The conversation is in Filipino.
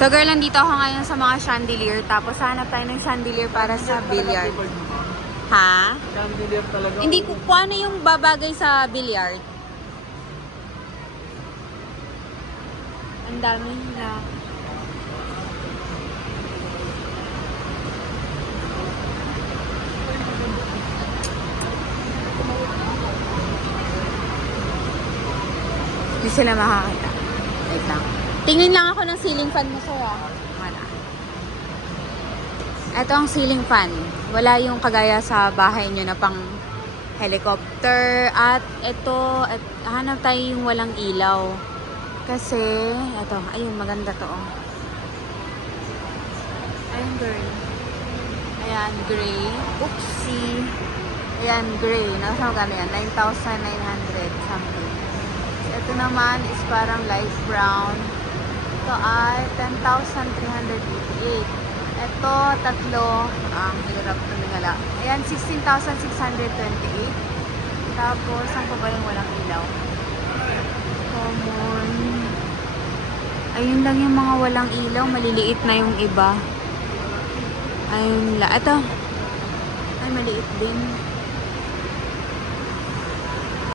So girl, nandito ako ngayon sa mga chandelier. Tapos hanap tayo ng chandelier para sa billiard. Ha? Chandelier talaga. Hindi ko kung ano yung babagay sa billiard. Ang dami na. Hindi sila makakita. Wait lang. Tingin lang ako ng ceiling fan mo, sir, ah. Wala. Ito ang ceiling fan. Wala yung kagaya sa bahay nyo na pang helicopter. At ito, hanap tayo yung walang ilaw. Kasi, ito, ayun, maganda to, oh. Ayun, girl. Ayan, gray. Oopsie. Ayan, gray. Nasa magkano yan? 9,900 something. Ito naman is parang light brown. Ito ay 10,388. Ito, tatlo. Ang hirap tumingala. Ayan, 16,628. Tapos, ang pa ba yung walang ilaw? Common. Ayun lang yung mga walang ilaw. Maliliit na yung iba. Ayun lang. Ito. Ay, maliit din.